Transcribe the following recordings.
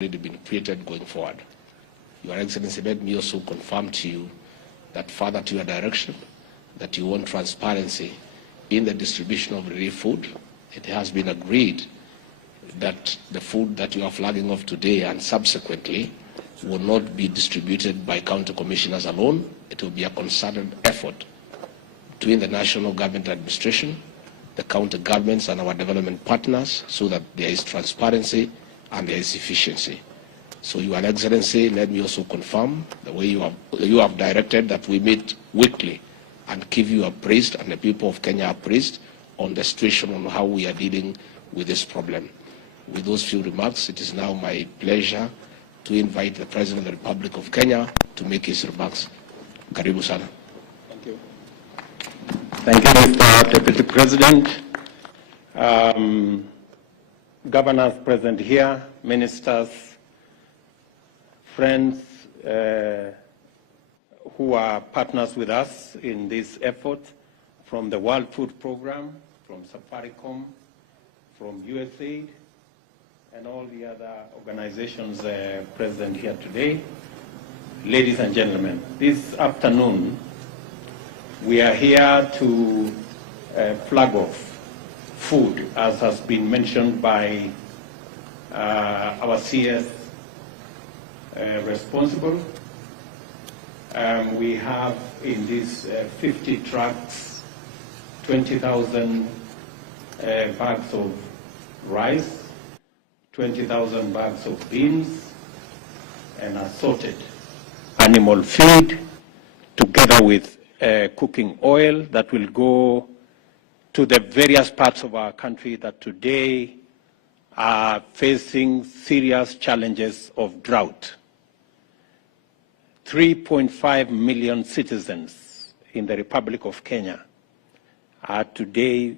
already been created going forward. Your Excellency, let me also confirm to you that further to your direction, that you want transparency in the distribution of relief food. It has been agreed that the food that you are flagging off today and subsequently will not be distributed by county commissioners alone. It will be a concerted effort between the national government administration, the county governments and our development partners, so that there is transparency and there is efficiency. So, Your Excellency, let me also confirm the way you have directed that we meet weekly and keep you appraised and the people of Kenya appraised on the situation on how we are dealing with this problem. With those few remarks, it is now my pleasure to invite the President of the Republic of Kenya to make his remarks. Karibu sana. Thank you. Thank you, Mr. Deputy President. Governors present here, ministers, friends who are partners with us in this effort, from the World Food Program, from Safaricom, from USAID, and all the other organizations present here today. Ladies and gentlemen, this afternoon we are here to flag off food, as has been mentioned by our CS responsible. We have in these 50 trucks 20,000 bags of rice, 20,000 bags of beans, and assorted animal feed, together with cooking oil that will go to the various parts of our country that today are facing serious challenges of drought. 3.5 million citizens in the Republic of Kenya are today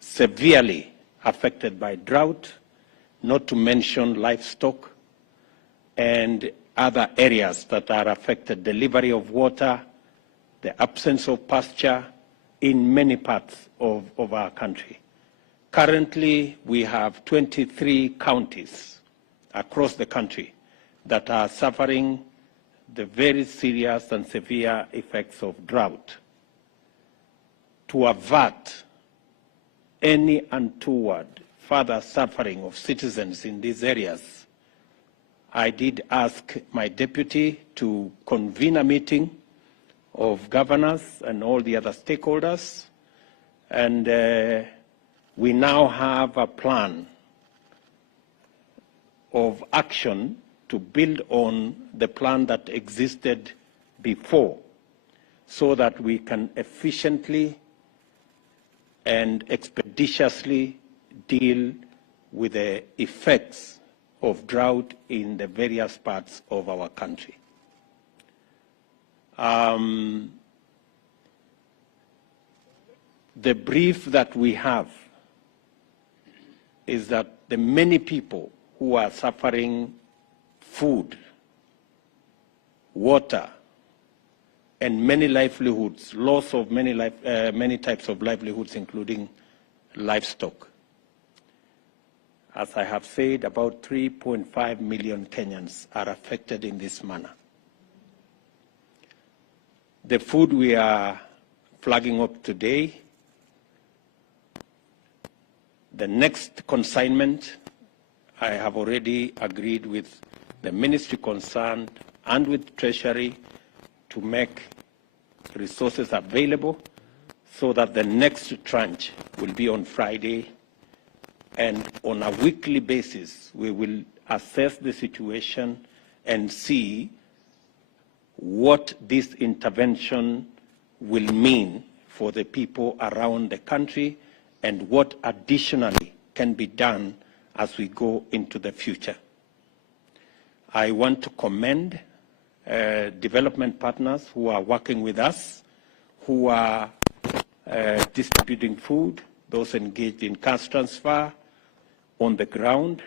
severely affected by drought, not to mention livestock and other areas that are affected, delivery of water, the absence of pasture in many parts of our country. Currently, we have 23 counties across the country that are suffering the very serious and severe effects of drought. To avert any untoward further suffering of citizens in these areas, I did ask my deputy to convene a meeting of governors and all the other stakeholders, and we now have a plan of action to build on the plan that existed before, so that we can efficiently and expeditiously deal with the effects of drought in the various parts of our country. The brief that we have is that the many people who are suffering food, water, and many livelihoods, loss of many types of livelihoods, including livestock. As I have said, about 3.5 million Kenyans are affected in this manner. The food we are flagging up today, the next consignment, I have already agreed with the ministry concerned and with Treasury to make resources available so that the next tranche will be on Friday, and on a weekly basis we will assess the situation and see what this intervention will mean for the people around the country and what additionally can be done as we go into the future. I want to commend development partners who are working with us, who are distributing food, those engaged in cash transfer on the ground.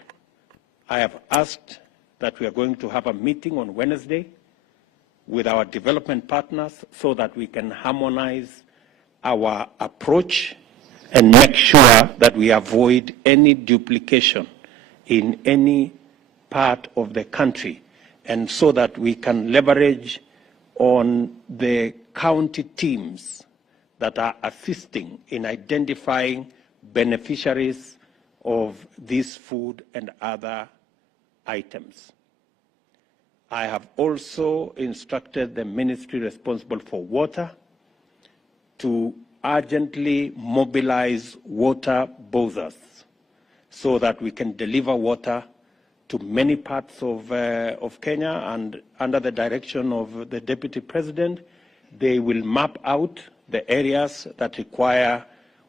I have asked that we are going to have a meeting on Wednesday with our development partners so that we can harmonize our approach and make sure that we avoid any duplication in any part of the country, and so that we can leverage on the county teams that are assisting in identifying beneficiaries of this food and other items. I have also instructed the ministry responsible for water to urgently mobilize water bowsers so that we can deliver water to many parts of Kenya, and under the direction of the Deputy President, they will map out the areas that require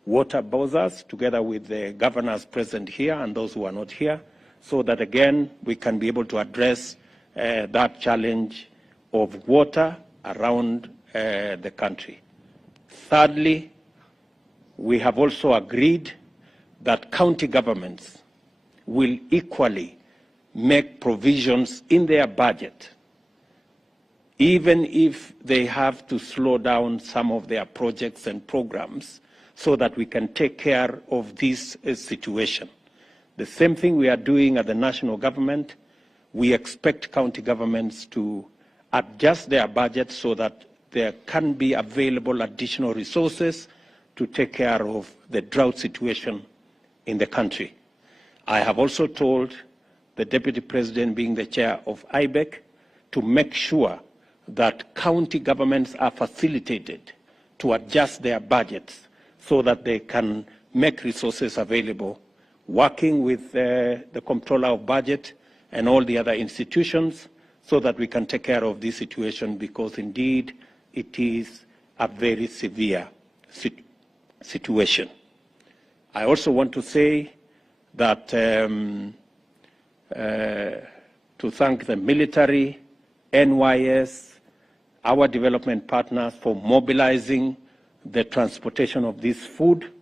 water bowsers together with the governors present here and those who are not here, so that again we can be able to address that challenge of water around the country. Thirdly, we have also agreed that county governments will equally make provisions in their budget, even if they have to slow down some of their projects and programs, so that we can take care of this situation. The same thing we are doing at the national government. We expect county governments to adjust their budget so that there can be available additional resources to take care of the drought situation in the country. I have also told the Deputy President, being the chair of IBEC, to make sure that county governments are facilitated to adjust their budgets so that they can make resources available, working with the Comptroller of Budget and all the other institutions, so that we can take care of this situation, because indeed it is a very severe situation. I also want to say that to thank the military, NYS, our development partners for mobilizing the transportation of this food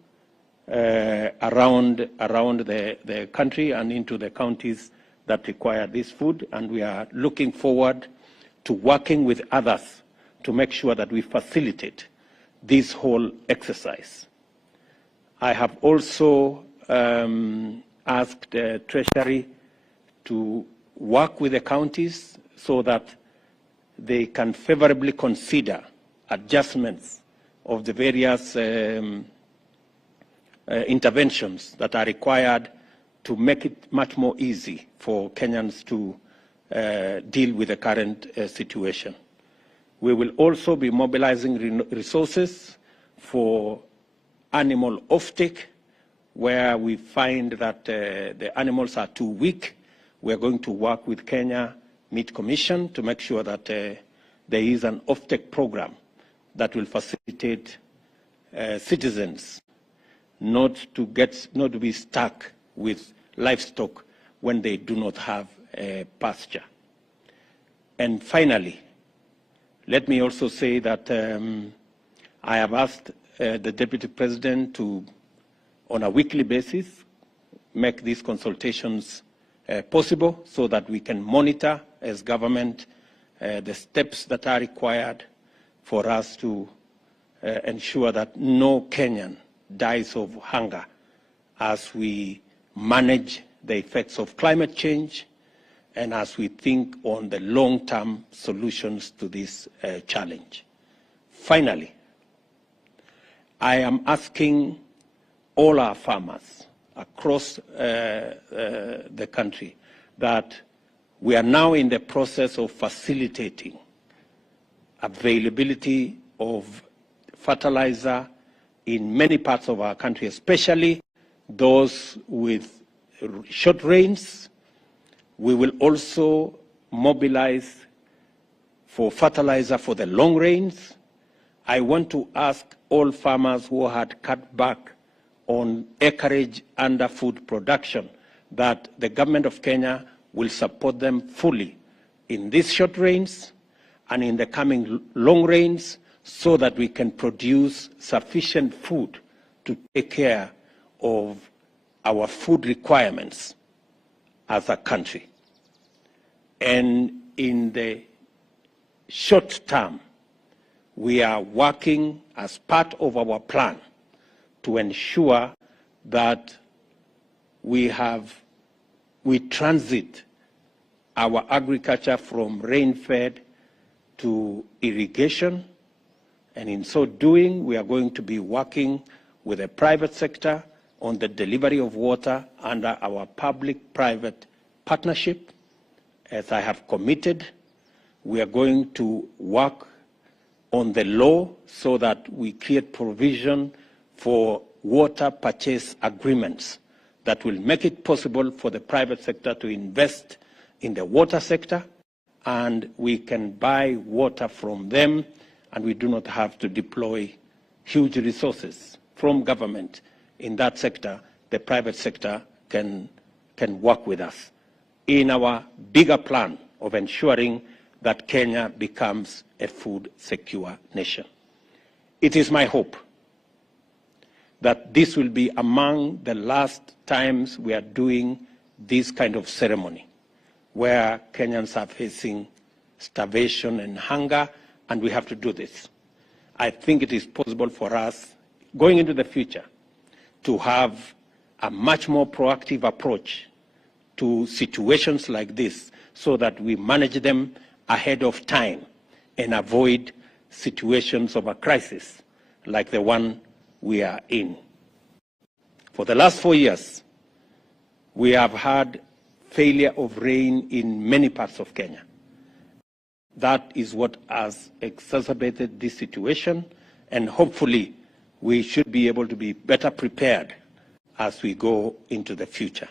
around the country and into the counties that require this food. And we are looking forward to working with others to make sure that we facilitate this whole exercise. I have also asked the Treasury to work with the counties so that they can favorably consider adjustments of the various interventions that are required to make it much more easy for Kenyans to deal with the current situation. We will also be mobilizing resources for animal offtake, where we find that the animals are too weak. We are going to work with Kenya Meat Commission to make sure that there is an offtake program that will facilitate citizens not to be stuck with livestock when they do not have pasture. And finally, let me also say that I have asked the Deputy President to, on a weekly basis, make these consultations possible so that we can monitor as government the steps that are required for us to ensure that no Kenyan dies of hunger as we manage the effects of climate change and as we think on the long-term solutions to this challenge. Finally, I am asking all our farmers across the country that we are now in the process of facilitating availability of fertilizer in many parts of our country, especially those with short rains. We will also mobilize for fertilizer for the long rains. I want to ask all farmers who had cut back on acreage under food production that the government of Kenya will support them fully in these short rains and in the coming long rains, so that we can produce sufficient food to take care of our food requirements as a country. And in the short term, we are working as part of our plan to ensure that we transit our agriculture from rain-fed to irrigation. And in so doing, we are going to be working with the private sector on the delivery of water under our public-private partnership. As I have committed, we are going to work on the law so that we create provision for water purchase agreements that will make it possible for the private sector to invest in the water sector, and we can buy water from them, and we do not have to deploy huge resources from government in that sector. The private sector can work with us in our bigger plan of ensuring that Kenya becomes a food secure nation. It is my hope that this will be among the last times we are doing this kind of ceremony, where Kenyans are facing starvation and hunger, and we have to do this. I think it is possible for us, going into the future, to have a much more proactive approach to situations like this so that we manage them ahead of time and avoid situations of a crisis like the one we are in. For the last 4 years, we have had failure of rain in many parts of Kenya. That is what has exacerbated this situation, and hopefully we should be able to be better prepared as we go into the future.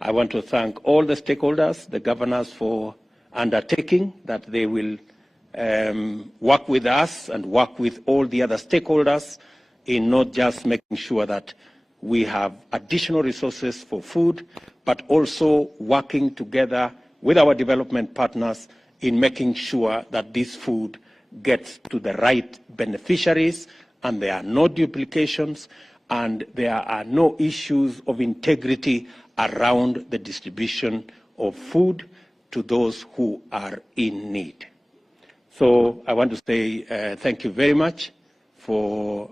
I want to thank all the stakeholders, the governors, for undertaking that they will work with us and work with all the other stakeholders in not just making sure that we have additional resources for food, but also working together with our development partners in making sure that this food gets to the right beneficiaries and there are no duplications and there are no issues of integrity around the distribution of food to those who are in need. So I want to say thank you very much for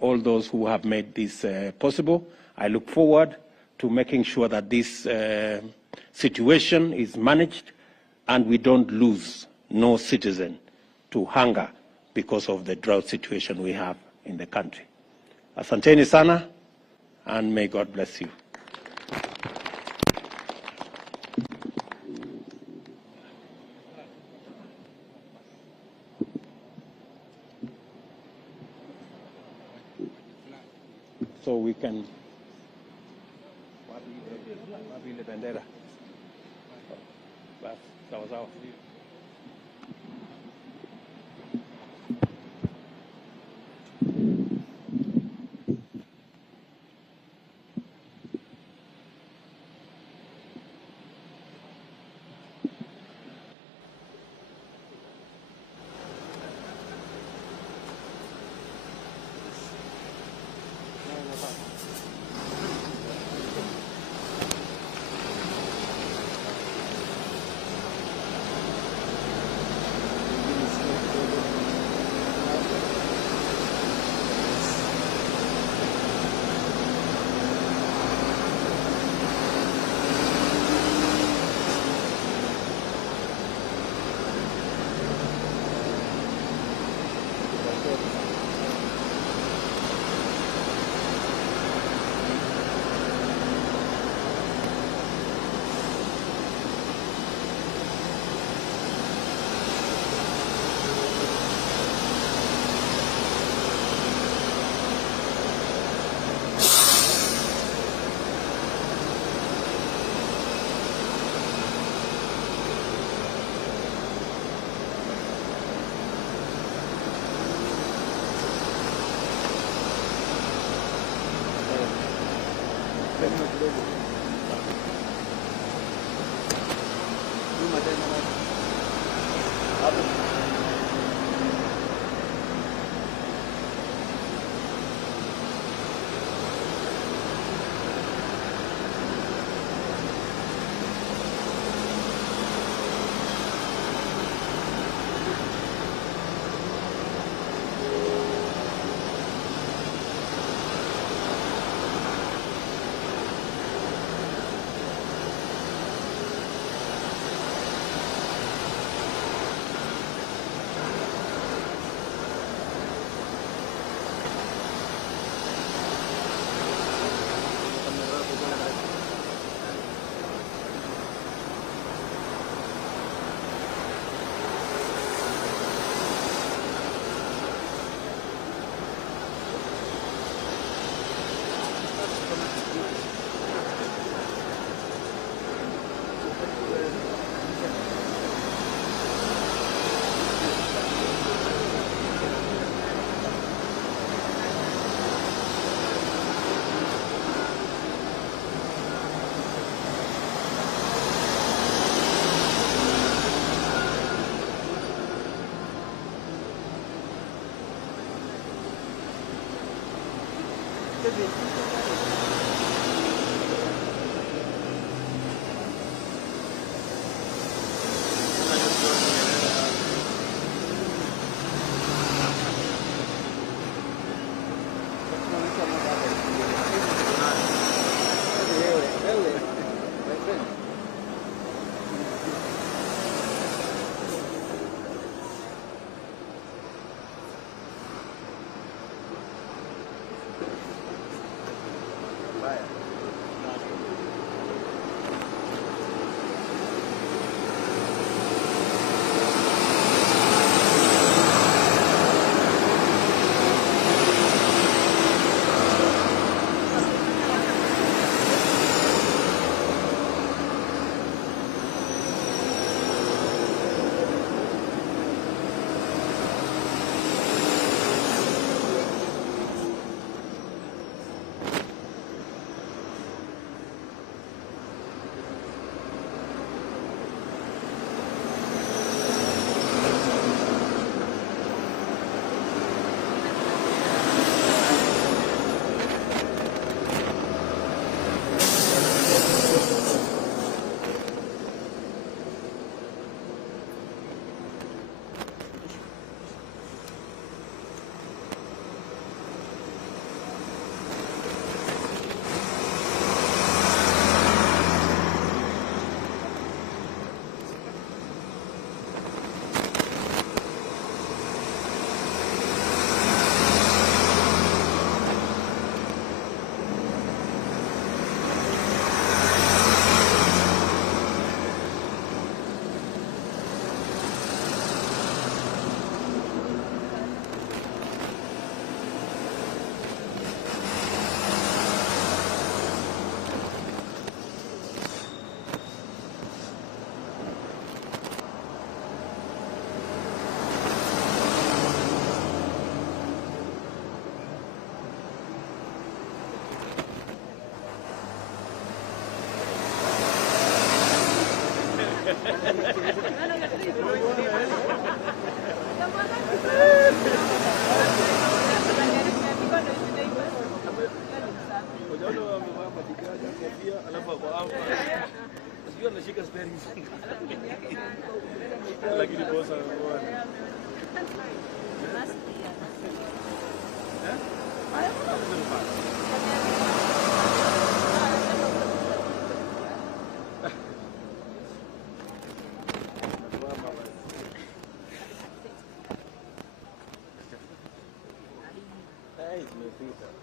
all those who have made this possible. I look forward to making sure that this situation is managed and we don't lose no citizen to hunger because of the drought situation we have in the country. Asanteni sana, and may God bless you. So we can.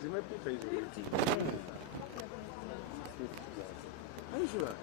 Zimepita hizo. Aisha.